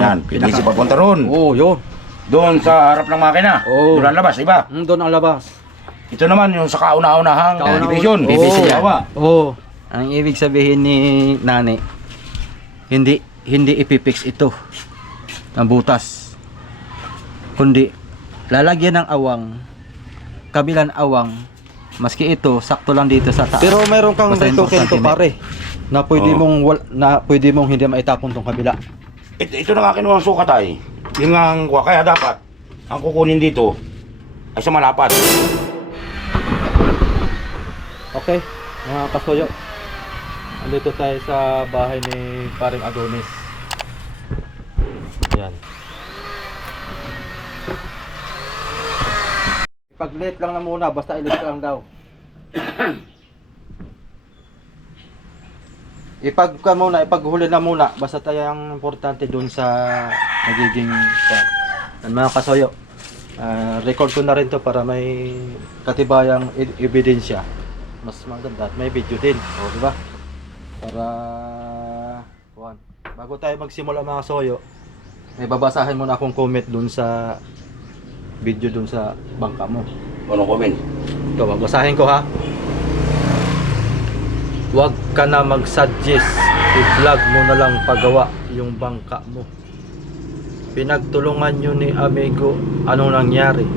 Yan, PVC papunta ron. Oo, yun. Doon sa harap ng makina. Oo. Doon ang labas, diba? Doon ang labas. Ito naman yung sa kauna-unahang division. Oo. PVC dalawa. Oo. Ang ibig sabihin ni Nani, hindi ipipix ito ng butas. Kundi lalagyan ng awang, kabilang awang, maski ito sakto lang dito sa taas. Pero meron kang rito pare na pwede mong hindi maitapon tong kabila. Ito na nga kinuha ang sukat ay. Yung ang kaya dapat ang kukunin dito ay sa malapad. Okay, mga kasuyo. Andito tayo sa bahay ni Paring Adonis. Ayan. Ipag-let lang na muna, basta i-let lang daw. Ipaghuli na muna, basta tayo ang importante dun sa nagiging mga kasuyo. Record ko na rin to para may katibayang ebidensya. Mas maganda at may video din, o di ba? Para bago tayo magsimula mga soyo, may babasahin muna akong comment dun sa video dun sa bangka mo. Anong comment? Ito, babasahin ko ha. Huwag ka na mag-suggest, i-vlog mo na lang pagawa yung bangka mo. Pinagtulungan nyo ni amigo, anong nangyari?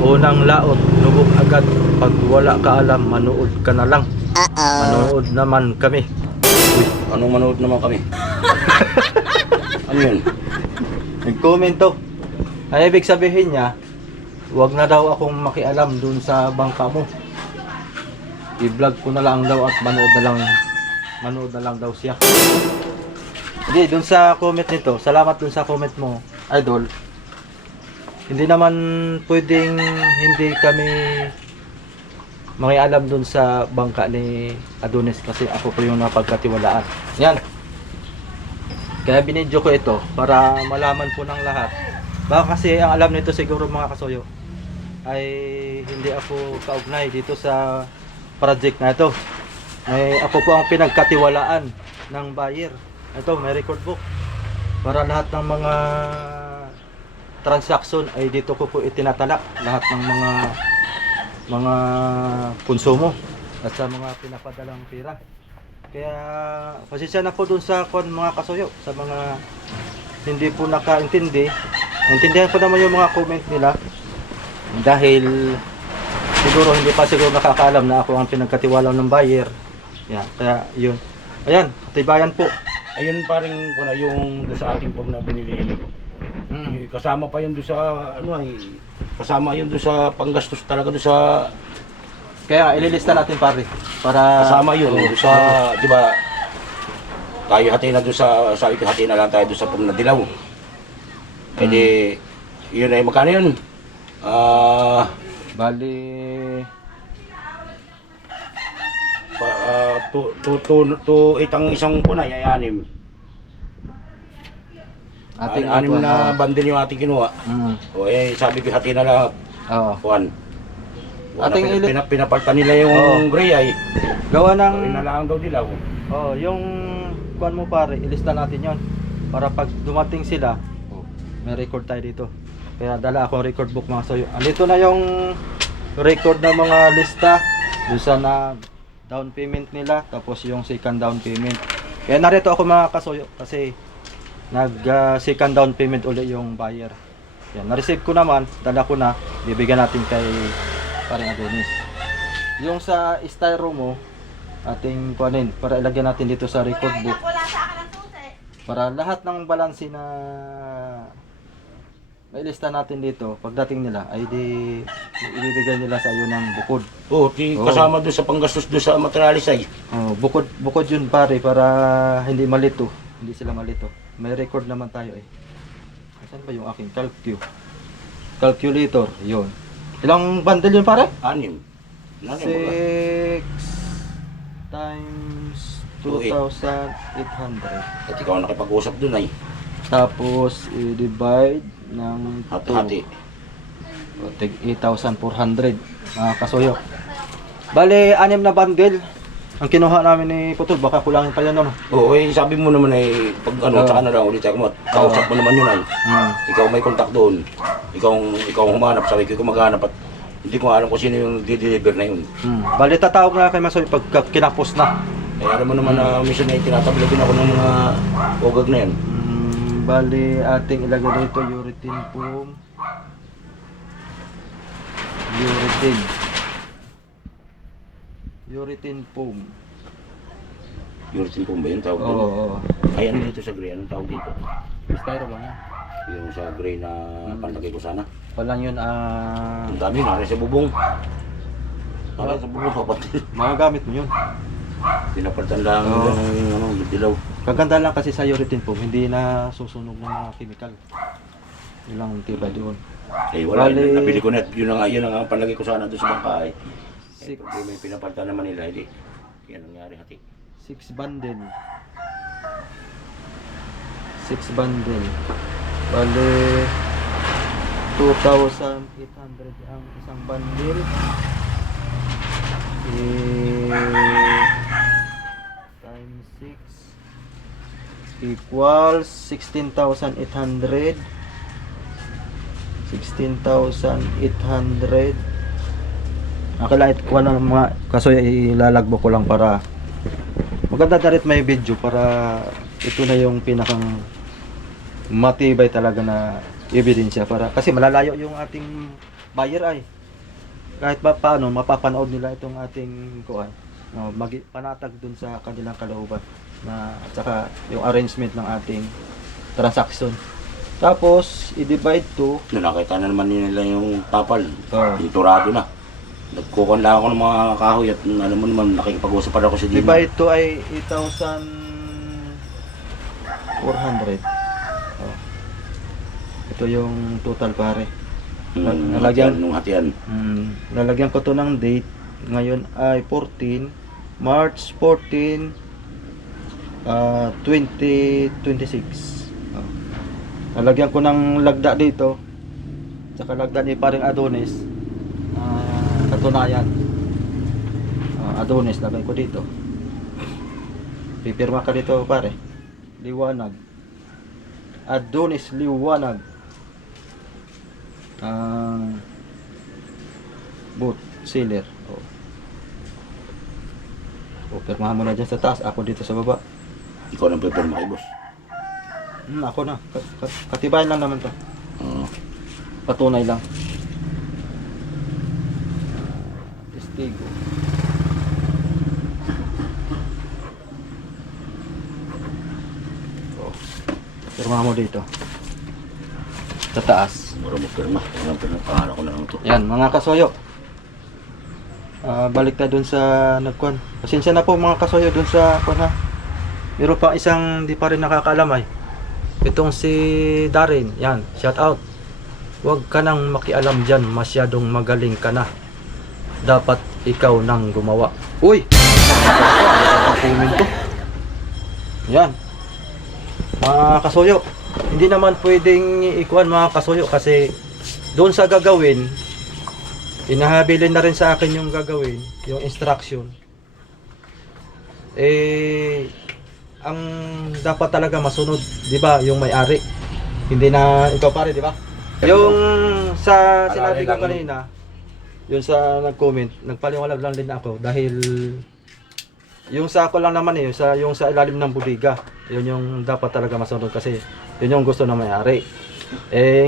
Unang laot, lubog agad. Pag wala ka alam, manood ka na lang. Manood naman kami. Uy, anong manood naman kami? Ano yun? Nag-comment to. Ay, ibig sabihin niya, wag na daw akong makialam dun sa bangka mo. I-vlog ko na lang daw at manood na lang daw siya. Hindi, dun sa comment nito, salamat dun sa comment mo, idol. Hindi naman pwedeng hindi kami makialam dun sa bangka ni Adonis kasi ako po yung napagkatiwalaan. Yan. Kaya binidyo ko ito para malaman po ng lahat. Baka kasi ang alam nito siguro mga kasuyo ay hindi ako kaugnay dito sa project na ito. Ay ako po ang pinagkatiwalaan ng buyer. Ito, may record book. Para lahat ng mga transaction ay dito ko po itinatala. Lahat ng mga konsumo at sa mga pinapadalang pera. Kaya pasensya na po dun sa mga kasuyo, sa mga hindi po nakaintindi. Intindihan ko naman yung mga comment nila dahil siguro hindi pa siguro nakakaalam na ako ang pinagkatiwala ng buyer. Yan, kaya yun. Ayan, katibayan po. Ayun paring yung sa ating pag na binili. Kasama pa yun doon sa kasama yun doon sa panggastos talaga doon sa. Kaya ililista natin pare para Kasama yun doon sa, di ba? Tayo hati na doon sa, sabi ko hati na lang tayo doon sa Pumnadilaw. Hindi yun ay magkano yun? Bali itang isang punay ay anim. Anim na bundle yung ating kinuha. O sabi ko hati na lang. Oo. Juan. Pinapaltan nila yung gray ay. Gawa ng Gawin na lang daw dilaw. yung kuan mo pare, ilista natin 'yon para pag dumating sila, may record tayo dito. Kaya dala ako record book mga soyo. Andito na yung record ng mga lista doon sa na down payment nila, tapos yung second down payment. Kaya narito ako mga kasoyo kasi nag second down payment uli yung buyer. Yan, na-receive ko naman, dala ko na, bibigyan natin kay Paring Adonis. Yung sa styro mo, ating kuanin para ilagyan natin dito sa record book. Para lahat ng balansi na mailista natin dito, pagdating nila ay di ibibigay nila sa iyo ng bukod. Kasama doon sa panggastos doon sa materialis ay. Bukod yun pare para hindi malito. Hindi sila malito. May record naman tayo eh. Saan ba yung aking calculator? Yun. Ilang bundle yun pare? 6 times 2,800. At ikaw ang nakipag-usap doon ay. Tapos i-divide ng Hati-hati. 8,400 mga kasuyo. Bale, 6 na bundle. ang kinuha namin ni Putol, baka kulangin pa yan, ano? Oo, sabi mo naman ay pag Oo. tsaka na lang ulit ako mo. Kausap mo naman yun ay. Ikaw may contact doon. Ikaw ang humanap, sabi ko maghanap at hindi ko alam kung sino yung di-deliver na yun. Bali, tatawag na kay Masoy pag kinapos na. Eh, alam mo naman na minsan ay tinatabi-labin ako ng mga ugag na yan. Bali, ating ilagay dito urethane foam. Urethane foam. Urethane foam ba yun tawag doon? Oo. Ay, ano dito sa gray? Anong tawag dito? Styro ba yan? Yung sa gray na panlagay ko sana. Walang yun, Ang dami, nari sa bubong. Nari sa bubong, kapatid. magagamit mo yun. Pinapalitan lang Oo. yung dilaw. Kaganda lang kasi sa urethane foam, hindi na susunog ng mga chemical. Yun lang ang tibay doon. Eh, wala. Bali- Nabili ko net. Yun ang panlagay ko sana doon sa bangka. Eh, Six. pag may pinapalitan naman nila, hindi. Yan ang nangyari hati. 6 bundle. 6 bundle. Bale 2,800 ang isang bundle. Times 6 equals 16,800. 16,800. Akala ko na mga kaso ilalagbo ko lang para maganda na rin may video para ito na yung pinakang matibay talaga na ebidensya para kasi malalayo yung ating buyer ay kahit pa paano mapapanood nila itong ating kuan panatag dun sa kanilang kalooban na at saka yung arrangement ng ating transaction tapos i-divide to Nung nakita na naman nila yung tapal, Oo. pinturado na. Nagkukon lang ako ng mga kahoy at alam mo naman, nakikipag-usap pa ako sa Dima. divide to ay 8,400. Oh. Ito yung total pare. Nalagyan- Nung hatian. Lalagyan ko to ng date. Ngayon ay 14 March 14 2026. Oh. Lalagyan ko ng lagda dito. Tsaka lagda ni paring Adonis. Katunayan. Adonis lagay ko dito. Pipirma ka dito pare. Liwanag. Adonis liwanag. Boot sealer. Pirmahan mo na dyan sa taas. Ako dito sa baba. Ikaw nang pipirma kay boss. Ako na. Katibayan lang naman to. Oo. Patunay lang. Testigo. Pirmahan mo dito. Sa taas. Mura mo pirma. Walang pirma. Pangalan ko na lang ito. Yan, mga kasoyo. Balik na dun sa nagkuhan. Pasensya na po mga kasoyo dun sa kuhan ha. Meron pa isang di pa rin nakakaalam ay. Itong si Darin. Yan, shout out. Huwag ka nang makialam dyan. Masyadong magaling ka na. Dapat ikaw nang gumawa. Uy! Comment to. Yan. Mga kasoyo. Hindi naman pwedeng ikuan mga kasoyo kasi doon sa gagawin inahabilin na rin sa akin yung gagawin, yung instruction. Ang dapat talaga masunod, 'di ba? Yung may-ari. Hindi na ikaw pare, 'di ba? Yung sa sinabi ko kanina, yung sa nag-comment, nagpaliwanag lang din ako dahil yung sa ako lang naman yung sa ilalim ng budiga. Yun yung dapat talaga masunod kasi yun yung gusto ng may-ari.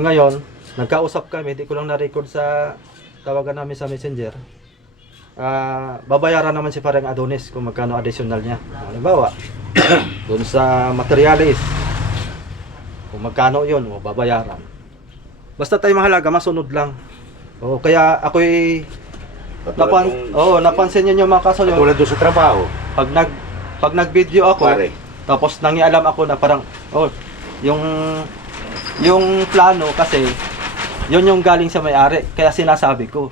Ngayon, nagkausap kami, hindi ko lang na-record sa tawagan namin sa Messenger. Babayaran naman si parang Adonis kung magkano additional niya. Halimbawa, dun sa materialis, kung magkano yun, babayaran. Basta tayo mahalaga, masunod lang. Kaya ako'y napansin niyo yung mga kaso yun. Tulad doon sa trabaho. Pag nag-video ako, Pare. tapos nangialam ako na parang, yung plano kasi, yun yung galing sa may-ari, kaya sinasabi ko.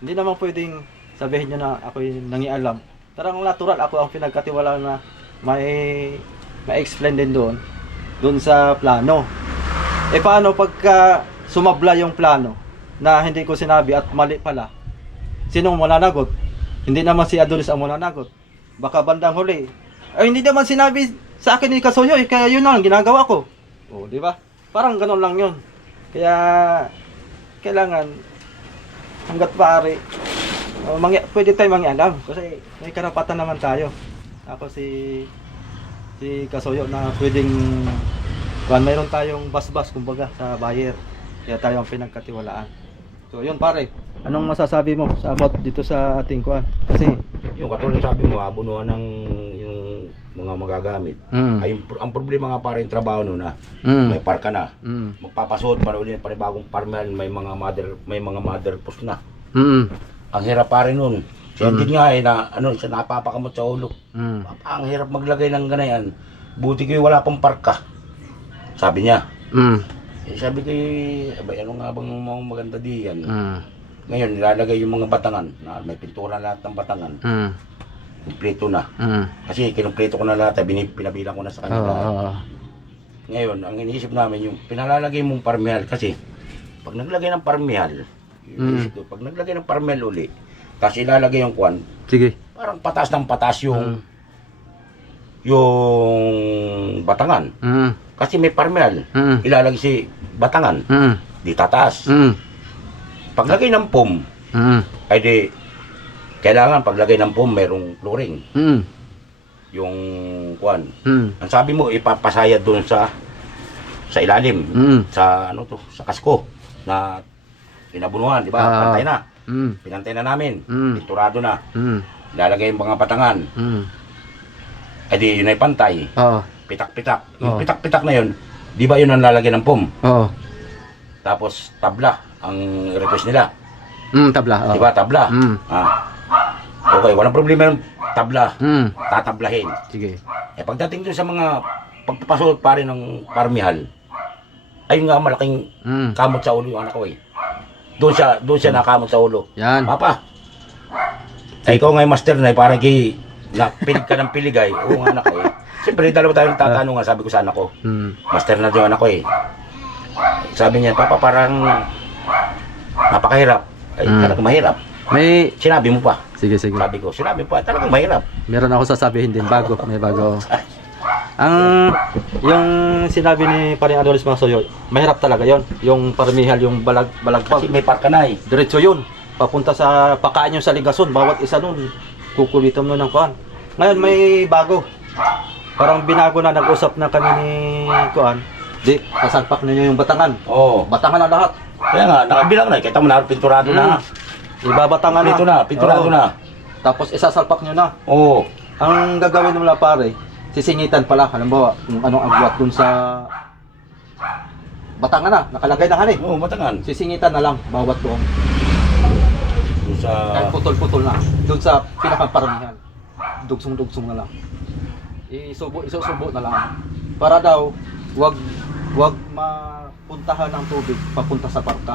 Hindi naman pwedeng sabihin nyo na ako'y nangialam. Tarang natural, ako ang pinagkatiwala na may explain din doon sa plano. Paano pagka sumabla yung plano na hindi ko sinabi at mali pala? Sinong mananagot? Hindi naman si Adonis ang mananagot. Baka bandang huli. Ay, hindi naman sinabi sa akin ni Kasuyoy, kaya yun lang ginagawa ko. O, di ba? Parang ganun lang yun. Kaya, kailangan, hanggat maaari, pwede tayo mangialam. Kasi may karapatan naman tayo. Ako si Kasuyo na pwedeng, mayroon tayong bas-bas, kumbaga, sa buyer. Kaya tayo ang pinagkatiwalaan. So, yun pare. Anong masasabi mo sa about dito sa ating kuan? Kasi Yung katulad sabi mo, abunuhan ng yung mga magagamit. Ay, ang problema nga para yung trabaho nun na may parka na. Magpapasod para ulit para bagong parmel, may mga mother post na. Ang hirap pa rin nun. Siya din nga na siya napapakamot sa ulo. Ang hirap maglagay ng ganayan. Buti ko wala pang parka. Sabi niya. Sabi ko, abay, ano nga bang mga maganda diyan? Ngayon, nilalagay yung mga batangan na may pintura lahat ng batangan. Kumpleto na. Kasi kinumpleto ko na lahat, pinabilang ko na sa kanila. Ngayon, ang iniisip namin yung pinalalagay mong parmihal kasi pag naglagay ng parmihal, pag naglagay ng parmihal uli, tapos ilalagay yung kwan, sige. parang patas ng patas yung batangan. Kasi may parmihal, ilalagay si batangan, di tataas. Paglagay ng foam, ay di, kailangan paglagay ng foam, merong flooring. Yung kwan. Ang sabi mo, ipapasayad doon sa ilalim, sa sa kasko, na pinabunuhan, di ba? Pantay na. Pinantay na namin, pinturado na. Lalagay yung mga batangan. Ay di, yun ay pantay. Pitak-pitak. Yung pitak-pitak na yun, di ba yun ang lalagay ng foam? Tapos, tabla ang request nila. Tabla. Di ba? Tabla. Okay, walang problema yung tabla. Tatablahin. Sige. Pagdating doon sa mga pagpapasot pa rin ng parmihal, ayun nga malaking kamot sa ulo yung anak ko eh. Doon siya nakamot sa ulo. Yan. Papa, ay ikaw nga yung master na parang pilig ka ng piligay. Oo nga anak ko eh. Siyempre, dalawa tayong tatanong nga sabi ko sa anak ko. Master na yung anak ko eh. Sabi niya, Papa, parang napakahirap. Ay, talagang mahirap. May Sinabi mo pa. Sige. Sabi ko, sinabi pa, talagang mahirap. Meron ako sasabihin din may bago. Ang yung sinabi ni Paring Adonis Masoyo, mahirap talaga 'yon. Yung parmihal, yung balagbag. Kasi may parka na eh. Diretso 'yun. Papunta sa pakain yung sa ligason, bawat isa nun kukulitom nun ng kuan. Ngayon may bago. Parang binago na, nag-usap na kami ni kuan. Di, kasalpak ninyo yung batangan. Oo. Batangan na lahat. Kaya nga, nakabilang na. Kita mo na, pinturado na. Ibabatangan Pinto na, pinturado Oo. na. Tapos isasalpak nyo na. Oo. Ang gagawin mo lang pare, sisingitan pala. Halimbawa, kung anong agwat dun sa batangan na, nakalagay na hanip. Oo, batangan. Sisingitan na lang, bawat doon. Doon sa... Kahit putol-putol na. Doon sa pinakaparamihan. Dugsong-dugsong na lang. Isusubo na lang. Para daw, wag mapuntahan ng tubig papunta sa parka.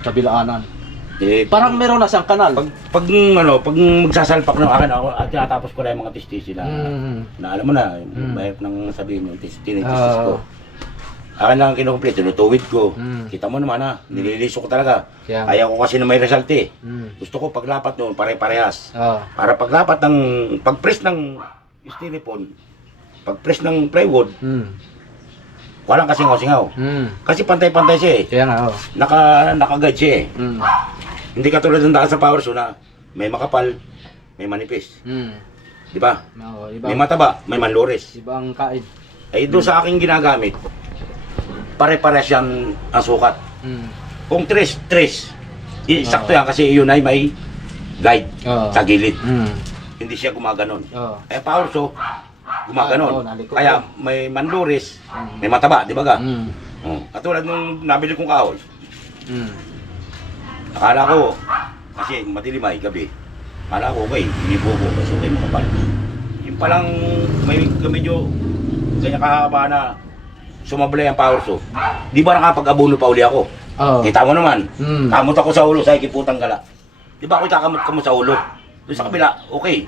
Sa bilaanan. Parang meron na siyang kanal. Pag magsasalpak ng akin ako, at tinatapos ko na yung mga tistisi na, na alam mo na, mahirap nang sabihin yung tinitistis ko. Akin lang kinukumpleto, tinutuwid ko. Kita mo naman ha, nililiso ko talaga. Ayaw ko kasi na may result eh. Gusto ko paglapat noon, pare-parehas. Para paglapat ng, pag-press ng styrofoam, pag-press ng plywood, walang kasingaw-singaw. Kasi pantay-pantay siya eh. Kaya nga, Naka-guide siya eh. Hindi katulad ng daan sa power saw na may makapal, may manipis. Di ba? May mataba, may manlores. Ibang kain. Ay doon sa aking ginagamit, pare-pares yan ang sukat. Kung tres, sakto yan kasi yun ay may guide sa gilid. Hindi siya gumaganon. Power saw, gumaganon. Kaya may manlores, may mataba, di ba ga? Katulad nung nabili kong kahoy. Akala ko, kasi madilim ay gabi. Akala ko, okay, hindi bubo kasi okay makapal. Yung palang may medyo kanya kahaba na sumablay ang power saw. Di ba nakapag-abuno pa uli ako? Kita mo naman, kamot ako sa ulo sa ikiputang gala. Di ba ako kakamot sa ulo? Doon sa kabila, okay.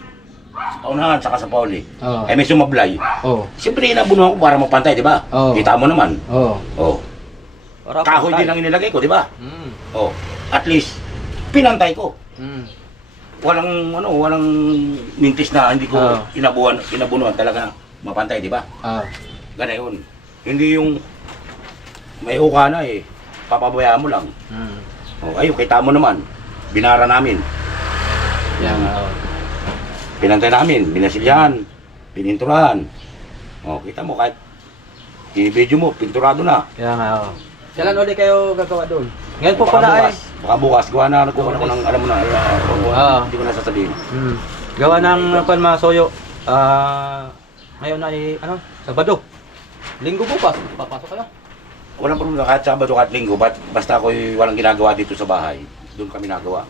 Sa paunahan, saka sa pauli. Eh may sumablay. Siyempre inabunuhan ko para mapantay, di ba? Kita mo naman. Kahoy din ang inilagay ko, di ba? At least, pinantay ko. walang mintis na hindi ko inabunuan talaga mapantay, di ba? Ganayon. Hindi yung may uka na eh, papabayaan mo lang. Ayun, kita mo naman, binara namin. Yan. Pinantay namin, binasilyahan, pininturahan. Kita mo kahit i-video mo, pinturado na. Yan. Kailan ulit kayo gagawa doon? Ngayon po pala ay... Baka bukas, gawa na ako ng alam mo na, hindi ko na sasabihin. Gawa ng Panmasoyo. Ngayon ay, Sabado. Linggo bukas, papasok kayo. Walang problema, kahit Sabado, kahit Linggo, basta ako'y walang ginagawa dito sa bahay, doon kami nagawa.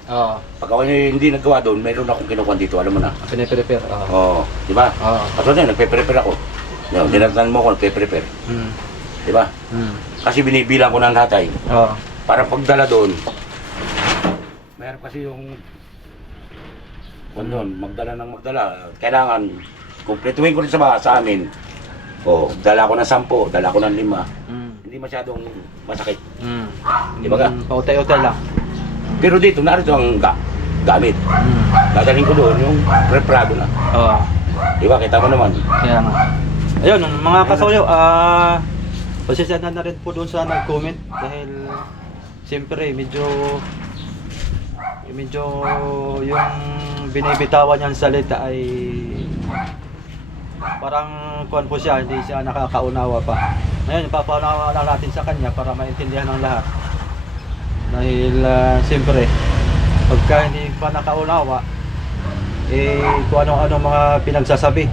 Pag ako hindi naggawa doon, mayroon akong kinukuha dito, alam mo na. Pine-prepare. Di ba? At doon, nagpe-prepare ako. Dinatan mo ako, nagpe-prepare. Di ba? Kasi binibilang ko ng hatay. Para pagdala doon, mayroon kasi yung magdala ng magdala. Kailangan, kumpletuhin ko rin sa amin. Dala ko ng 10, dala ko ng 5. Hindi masyadong masakit. Di ba ka? Pautay-utay lang. Pero dito, narito ang gamit. Dadalhin ko doon yung preparado na. Di ba? Kita mo naman. Kaya nga. Ayun, mga kasoyo, pasensya na rin po doon sa nag-comment dahil siyempre medyo yung binibitawan niyang salita ay parang kuwan po siya, hindi siya nakakaunawa pa. Ngayon, ipapaunawa lang natin sa kanya para maintindihan ng lahat. Dahil siyempre, pagka hindi pa nakaunawa, kung ano-ano mga pinagsasabi,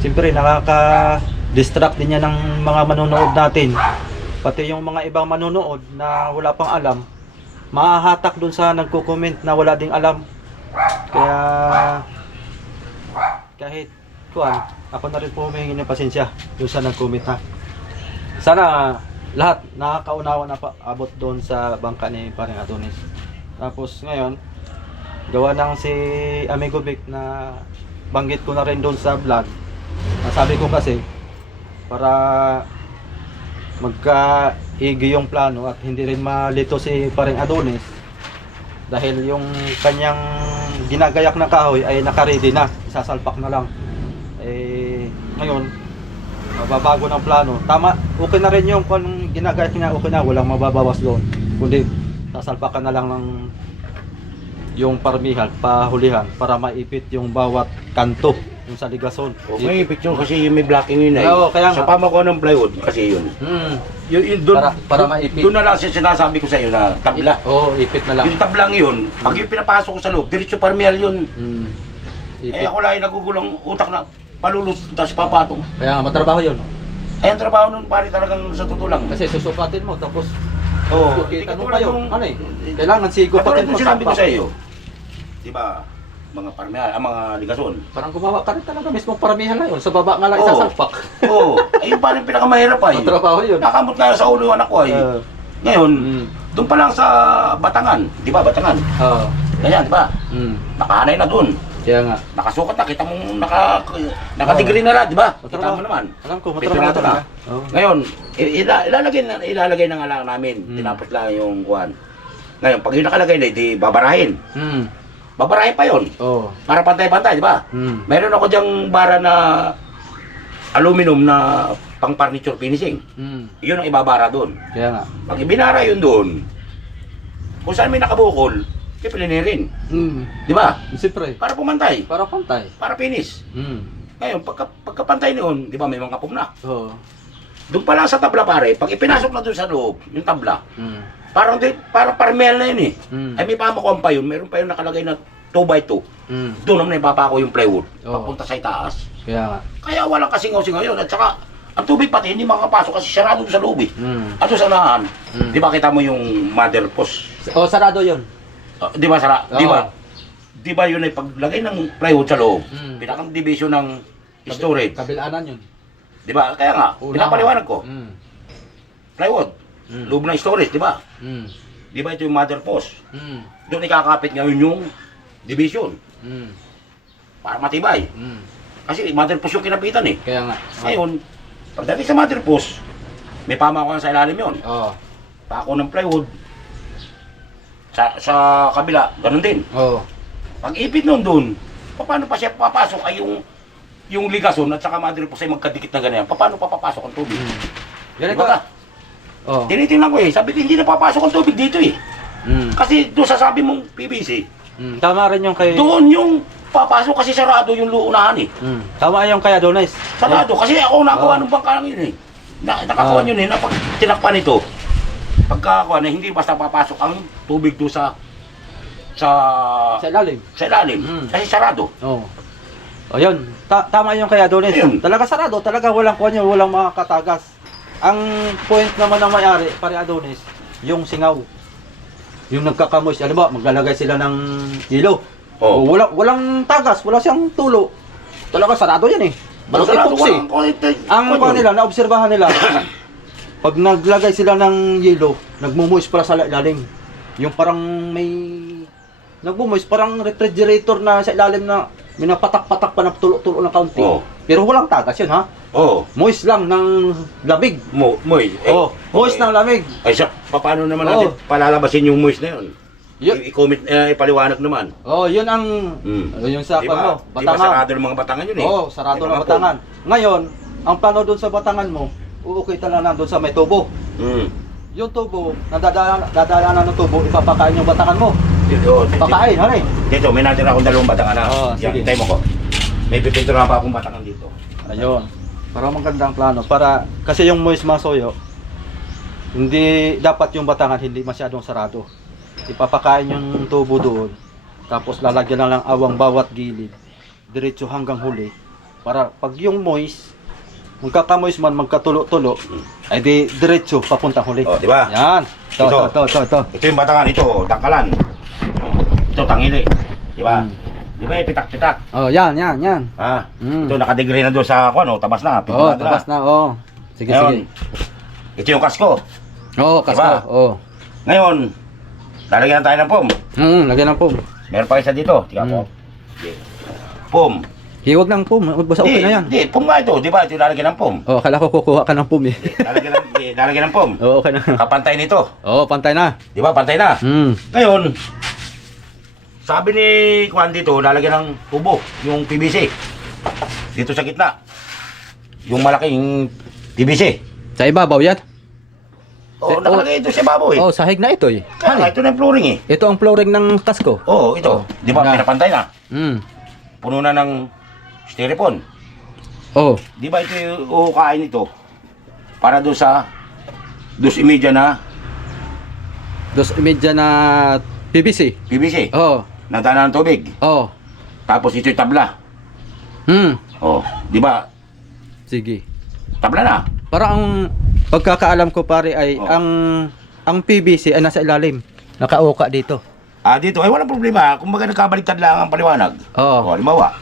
siyempre nakaka-distract din niya ng mga manonood natin. Pati yung mga ibang manonood na wala pang alam, mahahatak dun sa nagko-comment na wala ding alam. Kaya kahit ako na rin po humihingi ng pasensya dun sa nag-comment ha. Sana lahat nakakaunawa na pa abot doon sa bangka ni Paring Adonis. Tapos ngayon, gawa ng si Amigo Vic na banggit ko na rin doon sa vlog. Sabi ko kasi para magkaigi yung plano at hindi rin malito si Paring Adonis dahil yung kanyang ginagayak na kahoy ay nakaready na, isasalpak na lang. Ngayon mababago ng plano. Tama, okay na rin yung kung ginagayak niya, okay na, walang mababawas doon. Kundi sasalpakan na lang ng yung parmihan, pahulihan para maipit yung bawat kanto yung sa ligason. May picture kasi yung may blocking yun kaya sa pamakuha ng plywood kasi yun. Yun doon, para maipit. Doon na lang sinasabi ko sa iyo na tabla. Ipit na lang. Yung tablang yun, pag yung pinapasok ko sa loob, diretso parmial yun. Ako lang nagugulang utak na palulus, tapos papatong. Kaya matrabaho yun. Ang trabaho nun pare talagang sa totoo lang. Kasi susukatin mo, tapos kita mo katulad kayo. Kailangan sigupatin mo. Sinabi ko sa iyo, di ba, mga parmihan, mga ligason. Parang gumawa ka rin talaga mismong paramihan na yun. Sa baba nga lang isasalpak. Ayun parang pinakamahirap ay. Matrabaho yun. Nakamot na sa ulo anak ko ay. Ngayon, doon pa lang sa Batangan, di ba Batangan? Ganyan, di ba? Nakahanay na doon. Kaya nga. Nakasukat na, kita mong nakatigri na lang, di ba? Kita mo naman. Alam ko, matrabaho na. Ngayon, ilalagay ng alang namin. Tinapos lang yung kuhan. Ngayon, pag yung nakalagay na, di babarahin. Babarahin pa yun. Para pantay-pantay, di ba? Mayroon ako diyang bara na aluminum na pang furniture finishing. Yun ang ibabara doon. Kaya nga. Pag ibinara yun doon, kung saan may nakabukol, pipilinirin. Di ba? Siyempre. Para pumantay. Para pantay. Para finish. Ngayon, pagkapantay noon, di ba may mga kapom na? Doon pa lang sa tabla pare, pag ipinasok na doon sa loob, yung tabla, parang parmel na yun eh. Ay may pamakuan pa yun, meron pa yun nakalagay na 2x2. Doon naman ipapako yung plywood, papunta sa itaas. Kaya walang kasingaw-singaw yun. At saka, ang tubig pati hindi makapasok kasi sarado sa loob eh. At sa unahan, di ba kita mo yung mother post? Sarado yun. Di ba sarado? Di ba yun ay paglagay ng plywood sa loob, pinakang division ng storage. Kabilaanan yun. Di ba? Kaya nga, pinapaliwanag ko. Plywood, loob ng storage, di ba? Di ba ito yung mother post? Doon ikakapit ngayon yung division. Para matibay. Kasi mother post yung kinapitan eh. Kaya nga. Ngayon, pagdating sa mother post, may pamakuan sa ilalim yun. Pako ng plywood. Sa kabila, ganun din. Pag ipit nun doon, paano pa siya papasok ay yung ligason at saka mother po ay magkadikit na ganyan. Paano pa papasok ang tubig? Ganito. Diba? Oh. Tinitingnan ko eh, sabi ko hindi na papasok ang tubig dito eh. Kasi doon sa sabi mong PVC, Tama rin yung kay... doon yung papasok kasi sarado yung luunahan eh. Tama yung kay Adonis. Sarado kasi ako nakakuha ng bangka lang yun eh. Nakakuha yun eh, na pag tinakpan ito, pagkakakuha na hindi basta papasok ang tubig doon sa Sa ilalim. ilalim. Kasi sarado. Oo. O yun, tama yung kay Adonis. Ayun. Talaga sarado, talaga walang kuha walang mga katagas. Ang point naman ng may-ari, pare Adonis, yung singaw. Yung nagkakamoy, alam ba, maglalagay sila ng yelo. Oh. O, walang tagas, wala siyang tulo. Talaga sarado yan eh. Balot Sarado, epoxy. Ang kuha nila, naobserbahan nila, pag naglagay sila ng yelo, nagmumuis para sa ilalim. Yung parang may nagmumuis, parang refrigerator na sa ilalim na minapatak-patak pa na tulo-tulo ng kaunti. Oh. Pero walang tagas yun ha. Oo. Moist lang ng lamig. Moist. Oh, moist ng lamig. Ay siya, paano naman natin palalabasin yung moist na yun? Yun. I-comment, ipaliwanag naman. Oh, yun ang yung sa Diba? ano, Di ba batangan. sarado ng mga batangan yun eh? Oh, sarado Diba ng nga po? batangan. Ngayon, ang plano doon sa batangan mo, uukita lang doon sa may tubo. Yung tubo, dadaanan ng tubo, ipapakain yung batangan mo. Dito, Pakain, hanay. dito, may natin akong dalawang batangan na. Oh, Yan, sige. hintay mo ko. May pipinturahan pa akong batangan dito. Ayun. Para magandang plano. Para, kasi yung moist masoyo, hindi, dapat yung batangan hindi masyadong sarado. Ipapakain yung tubo doon. Tapos lalagyan lang ng awang bawat gilid. Diretso hanggang huli. Para pag yung moist, magkakamoist man, magkatulo-tulo, ay di diretso papuntang huli. Oh, di ba? Yan. Ito. Ito yung batangan, ito, dangkalan. Ito, tangili. Di ba? Di ba, pitak-pitak. Oh, yan. Ha? Ito, nakadegree na doon sa, tabas na. Oh, pinturado tabas na. Oh. Sige, Ngayon, sige. ito yung kasko. Oh, kasko. Diba? Oh. Ngayon, lalagyan tayo ng pom. Lagyan ng pum. Meron pa isa dito. Tika po. Pom. Hiwag ng pum. Basta okay na yan. Hindi, pom nga ito. Di ba? Ito yung lalagyan ng pom. Oh, akala ko kukuha ka ng pum eh. Lalagyan ng pom. Oo, okay na. Kapantay nito. Oo, pantay na. Di ba? Pantay na. Ngayon, sabi ni Juan dito, lalagyan ng tubo, yung PVC. Dito sa gitna. Yung malaking PVC. Sa ibabaw yan? Oo, nakalagay ito sa baboy. Oo, sahig na ito eh. Kaya nga, ito na yung flooring eh. Ito ang flooring ng kasko. Oo, ito. Di ba? Na. Pinapantay na. Puno na ng styrofoam. Oo. Di ba ito yung uukain ito? Para doon sa 2.5 na Dos medya na PVC. PVC. Oo. Na daan ng tubig. Oo. Tapos ito yung tabla. Oh, di ba? Sige. Tabla na. Para ang pagkakaalam ko pare ay Oh. ang PVC ay nasa ilalim. Nakauka dito. Dito ay walang problema. Kung baga nagkabaliktad lang ang paliwanag. Oo. Halimbawa.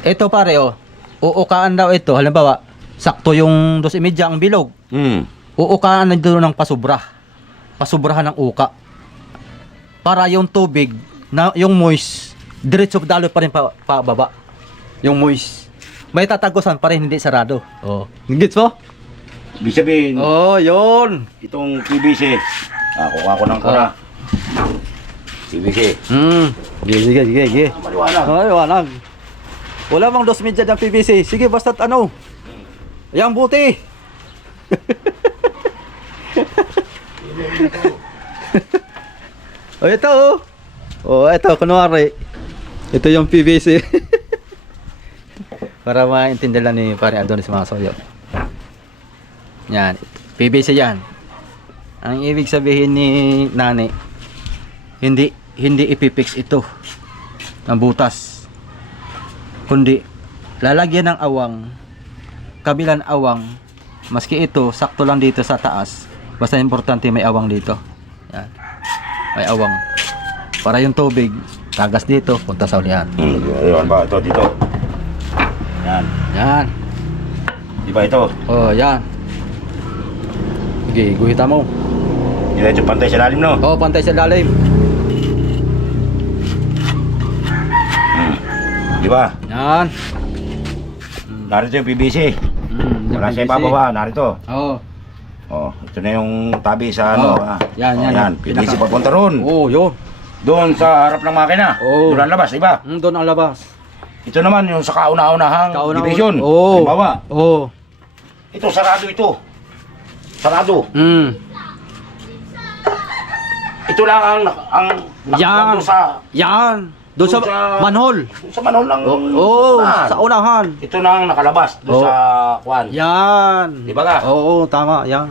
Ito pare oh. Uukaan daw ito. Halimbawa, sakto yung 2.5 ang bilog. Uukaan na doon ng pasubra. Pasubrahan ng uka. Para yung tubig, na, yung moist, diretso dalo pa rin pa baba. Yung moist. May tatagusan pa rin, hindi sarado. Oh. Gets mo? Ibig sabihin, Oh, yun. itong PVC. Kuha ko ng kura. PVC. Sige. Maliwanag. Ay, wanag. Wala mang 2 media ng PVC. Sige, basta't ano. Yang buti. Oh, ito oh. Oh, ito kunwari. Ito yung PVC. Para maintindihan ni Pare Adonis mga soyo. Yan, PVC yan. Ang ibig sabihin ni Nani, hindi ipipix ito ng butas. Kundi lalagyan ng awang, kabilang awang, maski ito sakto lang dito sa taas. Basta importante may awang dito. Yan. May awang. Para yung tubig tagas dito, punta sa ulihan. Ayun ba? Ito, dito. Yan. Yan. Di ba ito? Oh, yan. Sige, guhita mo. Diretso pantay sa lalim, no? Oh, pantay sa lalim. Di ba? Yan. Narito yung PVC. Yung Wala sa PVC. ibababa, narito. Oh. Oh, ito na yung tabi sa ano. Oh, yan. Yan, PVC papunta ron. Oh, yun. Doon sa harap ng makina. Oo. Doon ang labas, di ba? Doon ang labas. Ito naman yung sa kauna-unahang division. Oo. Halimbawa, Oo. ito sarado ito. Sarado. Ito lang ang Yan. doon sa Yan. Doon sa Doon sa- manhole. doon sa manhol ng Oo, unahan. sa unahan. Ito na ang nakalabas doon Oo. sa kwan. Yan. Di ba ka? Oo, tama. Yan.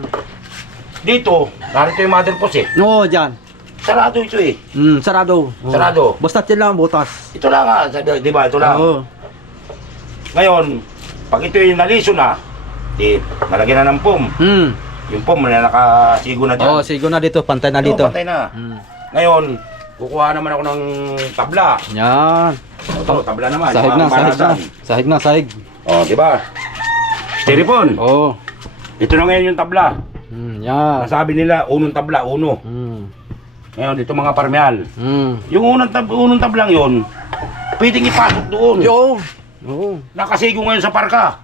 Dito, narito yung mother post eh. Oo, dyan. Sarado ito eh. Sarado. Oo. Sarado. Basta yan lang ang butas. Ito lang ah, di ba? Ito lang. Oo. Ngayon, pag ito yung naliso na, nalagyan na ng pom. Yung pom na nakasigo na dyan. Oo, sigo na dito. Pantay na Ito, dito. pantay na. Ngayon, kukuha naman ako ng tabla. Yan. Ito, tabla naman. Sahig yung na, mga sahig na. barasan. Sahig na, sahig. Oh, di ba? Styrofoam. Oo. Ito na ngayon yung tabla. Yan. Sabi nila, unong tabla, uno. Ngayon, ito mga parmeal. Yung unong tablang yun, pwedeng ipasok doon. Yo. Oo. Nakasigo ngayon sa parka.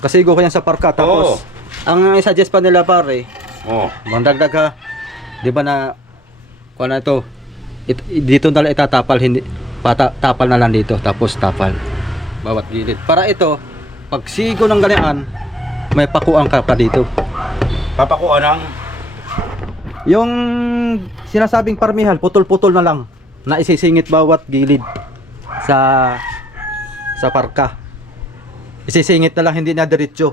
Kasigo ko yan sa parka. Tapos, ang suggest pa nila pare, mandagdag ka, di ba na, kung ano ito, dito na lang itatapal, hindi, tapal na lang dito, tapos tapal. Bawat gilid. Para ito, pag sigo ng ganyan, may pakuan ka pa dito. Papakuan ng Yung sinasabing parmihal, putol-putol na lang, na isisingit bawat gilid sa parka. Isisingit na lang, hindi na diretso.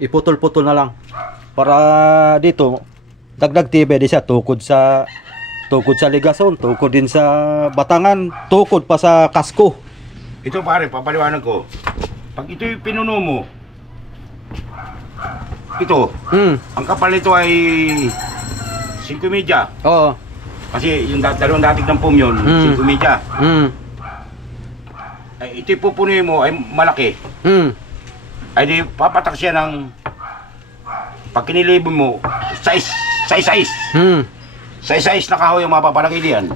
Iputol-putol na lang. Para dito, dagdag tibay di siya, tukod sa ligason, tukod din sa batangan, tukod pa sa kasko. ito pare, papaliwanag ko. Pag ito yung pinuno mo, ito, ang kapal nito ay 5 media. Oo. Kasi yung dalawang datig ng pom yun, 5 media. Ay, ito yung pupunuin mo ay malaki. Ay di papatak siya ng pag kinilibon mo, size na kahoy yung mapapalagay diyan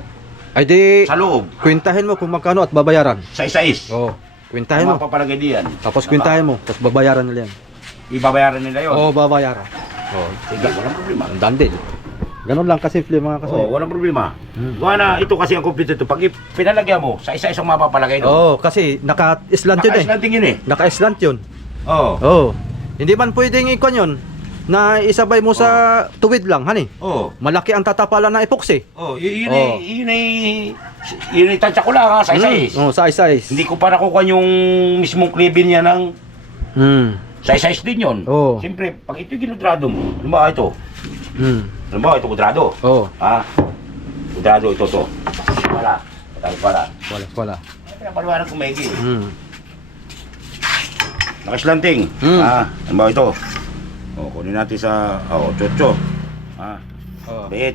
Ay di, sa loob. kwentahin mo kung magkano at babayaran. Size Oo. Kwentahin mo. mapapalagay diyan. Tapos kwentahin mo, tapos babayaran nila yan. Ibabayaran nila yun. Oo, babayaran. Oo. Sige, walang problema. Ang dandil. Ganun lang kasimple mga kasoy. Oo, walang problema. Gawa na, ito kasi ang computer to. Pag pinalagyan mo, sa isa-isang mapapalagay doon. Oo, kasi naka-islant yun eh. Naka-islanting yun eh. Naka-islant yun. Oo. Oo. Hindi man pwedeng ikon yun na isabay mo sa tuwid lang, hani. Oo. Malaki ang tatapalan ng epoxy. Oh, yun ay tansya ko lang ha, size. Oo, size. Hindi ko pa nakukuha yung mismong klibin niya ng size din yun. Oo. Siyempre, pag ito ginudrado mo, halimbawa ito. Halimbawa ito kudrado. Oo. Ha? Kudrado ito to. Wala. Wala. Wala. Pinapaliwanag ko maigi. Nakaslanting. Halimbawa ito. O, kunin natin sa, chocho. Oo. 8.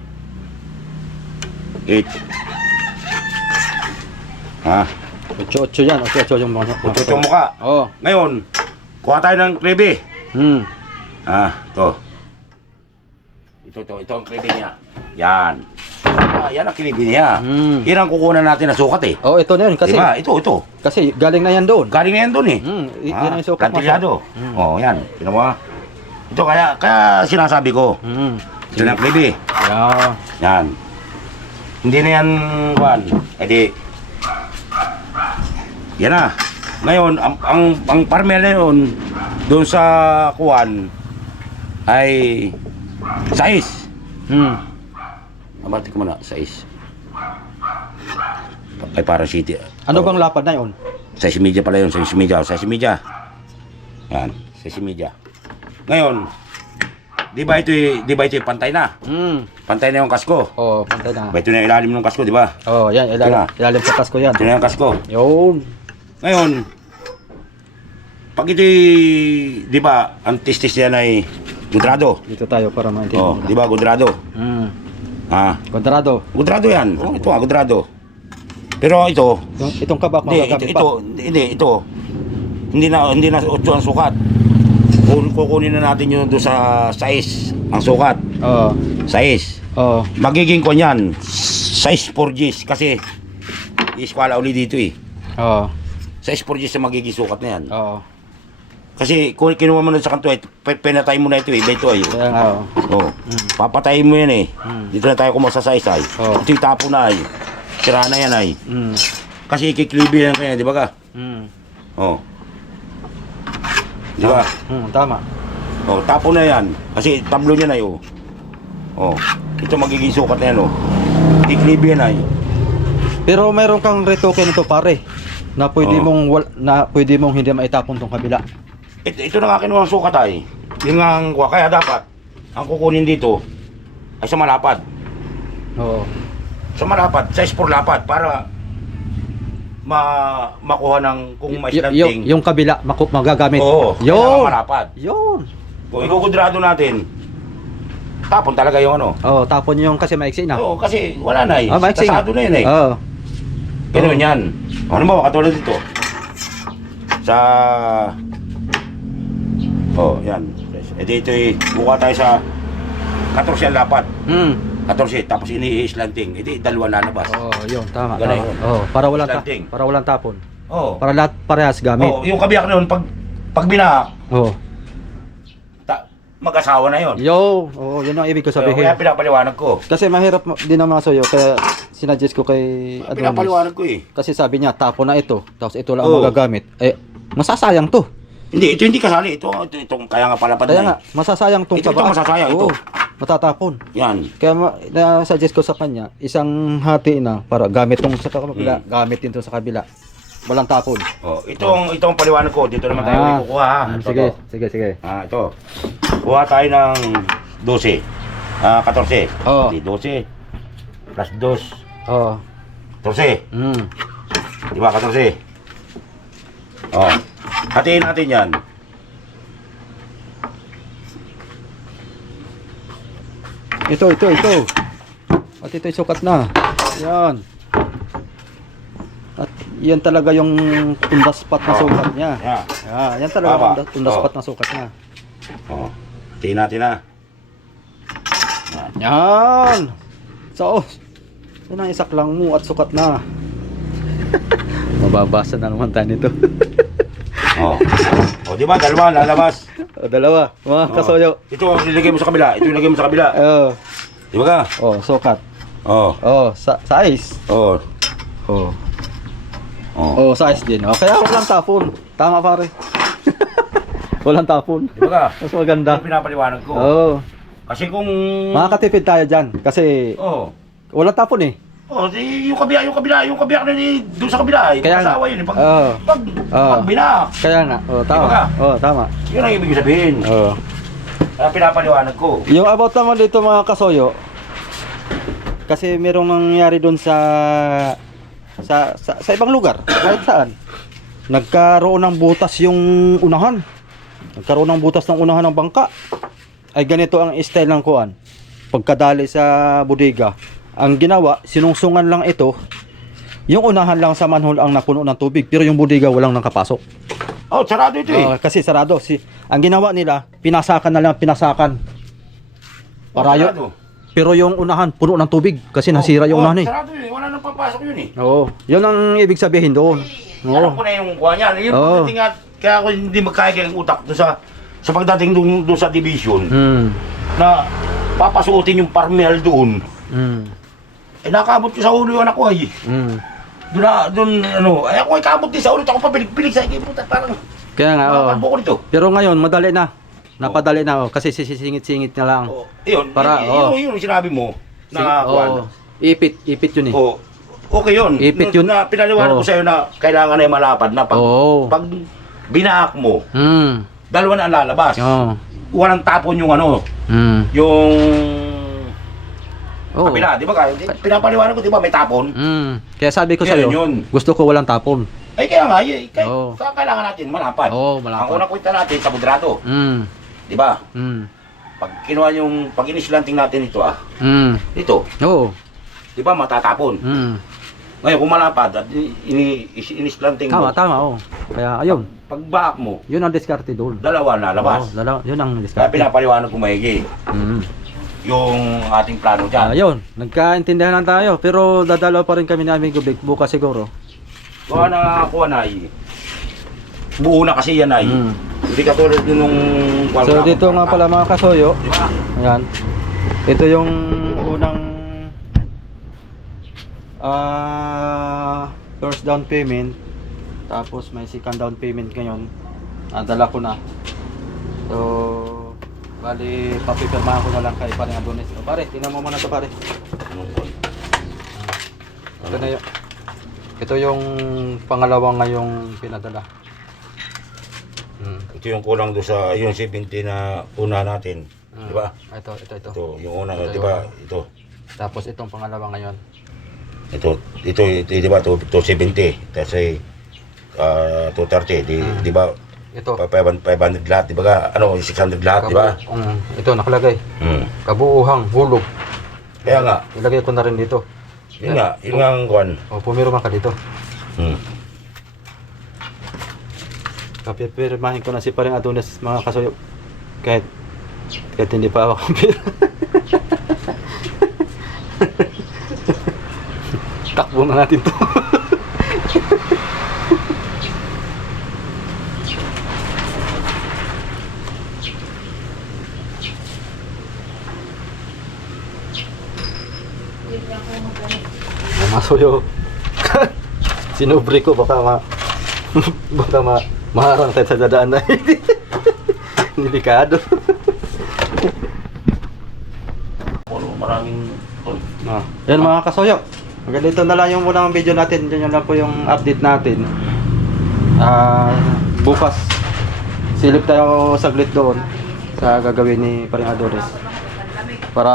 8. 8 yan, 8 yung mga. Chocho mo ka. Oo. Ngayon, kuha tayo ng kribi. Ito. Ito ang kribi niya. Yan. Yan ang kribi niya. Yan ang kukunan natin na sukat eh. Oh, ito na yun kasi. Diba? Ito. Kasi galing na yan doon. Galing na yan doon eh. Yan ang sukat. Plantilyado. Yan. Tignan mo. Ito kaya sinasabi ko. Ito na ang kribi. Yeah. Yan. Hindi na yan, Juan. Edi, yan na. Ngayon, ang parmel na yun, doon sa kuwan, ay size. Amati ko muna, size. Ay parang city. Ano bang lapad na yun? Size media pala yun, size media. Yan, size media. Ngayon, di ba ito yung pantay na? Pantay na yung kasko. Oo, pantay na. Ba ito na yung ilalim ng kasko, di ba? Oo, yan, ilalim sa kasko yan. Ito na yung kasko. Yun. Ngayon, pag ito di ba, ang tistis niyan ay gudrado. Dito tayo para maintindihan. Oh, di ba, gudrado? Kontrado. Gudrado yan. Oh, ito gudrado. Pero ito, Itong kabak hindi, magagamit pa. ito. Hindi na 8 ang sukat. Kukunin na natin yun doon sa size ang sukat. Oo. Size. Oo. Magiging ko niyan, size 4Gs kasi iskwala uli dito eh. Oo. Size 4Gs na magiging sukat na yan. Oo. Kasi kung kinuha mo na sa kanto, pinatay mo na ito eh. Ito ay. Kaya nga, oo. Oh. Papatayin mo yan eh. Dito na tayo kumuha sa size ay. Oo. Ito yung tapo na ay. Sira na yan ay. Mm. Kasi ikiklibi yan kaya, di ba ka? Mm. Oh. Di ba? Tama. Oh, tapo na yan. Kasi tablo niya na yun. Oh. Ito magiging sukat na yan, oh. Iklibi yan ay. Pero mayroon kang retoke nito pare na pwede Oo. pwede mong hindi maitapon tong kabila. Ito na nga kinuha ang sukat ay. Yung nga ang kuha. Kaya dapat, ang kukunin dito ay sa malapad. Oo. Sa malapad, size 4 lapad para makuha ng kung may slanting. Yung kabila magagamit. Oo, kailangan Yun. malapad. Yun. Kung ikukudrado natin, tapon talaga yung ano. Oh, tapon yung kasi maiksi na. Oo, kasi wala na eh. Maiksi na. Kasado na yun eh. Oo. Ganun yan. Ano mo, katulad dito. Sa... Oh, yan. E dito eh, buka tayo sa 14 ang lapat. 14, tapos ini-slanting. E di, dalawa lalabas. Oh, yun, tama. Ganun. Oh, para Slanting. walang tapon. Oo. Para lahat parehas gamit. Oh, yung kabiyak na yun, pag binahak, Oh. mag-asawa na yun. Yun ang ibig ko sabihin. Kaya pinapaliwanag ko. Kasi mahirap din ang mga soyo, kaya sinuggest ko kay Adonis. Pinapaliwanag ko eh. Kasi sabi niya, tapo na ito, tapos ito lang Oo. ang magagamit. Eh, masasayang to. Hindi, ito hindi kasali. Itong kaya nga palapad Kaya na nga, masasayang tong Ito, masasayang ito. Oo, matatapon. Yan. Kaya na-suggest ko sa kanya, isang hati na para gamit tong sa kabila, gamit din to sa kabila. Walang tapon. Oh, itong paliwanag ko. Dito naman tayo kukuha ha. Ito, Sige, to. sige. Ito. Kuha tayo ng 12. 14. Oo. Di 12 plus 2. Oo. 14. Mm. Di ba 14? Oh. Hatiin natin yan. Ito. At ito'y sukat na. Yan. At yan talaga yung tundaspat na sukat niya. Yeah. Yan talaga Baba. yung tundaspat na sukat niya. Oh. Hatiin natin ha. Yan. So, yan ang isaklang mo at sukat na. Mababasa na naman tayo nito. Oh. Oh, di ba? Dalawa lalabas. Dalawa, mga kasoyo. Ito ang ilagay mo sa kabila. Ito ilagay mo sa kabila. Di ba ka? Sukat. Oh. Size. Oh. Oh. Size din. Kaya walang tapon. Tama pare. Walang tapon. Di ba ka? Mas maganda. Ito pinapaliwanag ko. Kasi kung... Makakatipid tayo dyan. Kasi walang tapon eh. Oh, yung kabila na doon sa kabila eh. Kaya Kasawa nga. yun eh. Pag binak. Kaya nga. Tama. Di ba ka? Tama. Yun ang ibig sabihin. Kaya pinapaliwanag ko. Yung about naman dito mga kasoyo, kasi merong nangyari doon sa ibang lugar, kahit saan. Nagkaroon ng butas yung unahan. Nagkaroon ng butas ng unahan ng bangka. Ay ganito ang style ng kuan. Pagkadali sa bodega, ang ginawa, sinungsungan lang ito. Yung unahan lang sa manhole ang napuno ng tubig, pero yung bodega walang nakapasok. Oh, sarado ito eh. Kasi sarado. Ang ginawa nila, pinasakan na lang, pinasakan. Parayo. Sarado. Pero yung unahan, puno ng tubig kasi nasira yung unahan eh. Sarado yun eh. Wala nang papasok yun eh. Oo. Yun ang ibig sabihin doon. Alam ko na yung kuha niyan. Yung pagdating nga, kaya ako hindi magkaya ang utak doon sa pagdating doon sa division na papasuotin yung parmel doon. Eh nakabot ko sa ulo yung anak ko ay. Doon ako ay kabot din sa ulo. Ako pa pilig sa ikin. Puta parang Kaya nga, ko nito. Pero ngayon, madali na. Napadali na, kasi sisingit-singit na lang. Yun, Para, yung sinabi mo na kuha. Ipit yun eh. Okay yun. Ipit yun. Na pinaliwanag ko sa'yo na kailangan na yung malapad na pag binaak mo, dalawa na ang lalabas. Walang tapon yung yung kabila, di ba ka? Pinapaliwanag ko, di ba may tapon? Kaya sabi ko Yan sa'yo, yun. gusto ko walang tapon. Ay kaya nga, kailangan natin malapad. Malapad. Ang unang kwenta natin sa budrado. Di ba? Pag kinuha pag inislanting natin ito ito, di ba matatapon? Ngayon kung malapad at inislanting mo. Tama. Kaya ayun, Pag back mo, yun ang diskarte doon. dalawa na labas. Yun ang Kaya diskarte. pinapaliwanag ko maigi yung ating plano dyan. Ayun, nagkaintindihan lang tayo, pero dadalaw pa rin kami ni Amigo Vic bukas siguro. Kuha na buo na kasi yan ay. Hindi katulad din nung So dito nga pala mga kasoyo, di ba? ayan. Ito yung unang First down payment, tapos may second down payment ngayon. Dala ko na. So, bali, papipirmahan ko na lang kay paring Adonis. O, pare, tingnan mo muna to, pare. Ito na yung, ito yung pangalawa ngayong pinadala. Ito yung kulang doon sa yung 70 na una natin. Di ba? Ito. Ito, yung una, Ito di yung ba? una. Ito. Tapos itong pangalawa ngayon. Ito, di ba? Ito 70. Tapos ay 230. Di ba? Ito. 500 lahat, di ba? Ano, 600 lahat, di ba? Ito nakalagay. Kabuuhang hulog. Kaya nga, Ilagay ko na rin dito. yun nga ang kwan. O, pumirma ka dito. Papipirmahin ko na si paring Adonis, mga kasuyo. Kahit hindi pa ako kumpira. Takbo na natin to. Mga suyo. Sinubre ko baka maharang tayo sa dadaan na delikado. Maraming Yan mga kasoyo. Ganito na lang yung unang video natin. Yan lang po yung update natin. Bukas silip tayo saglit doon sa gagawin ni paring Adonis. Para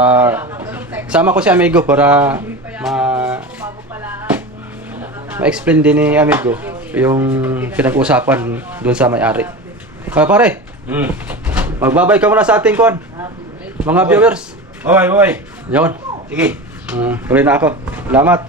sama ko si Amigo para ma-explain din ni Amigo yung pinag-usapan doon sa may-ari. Pare, magbabay ka muna sa ating kon, mga viewers. Oy. Yon. Sige. Tuloy na ako. Salamat.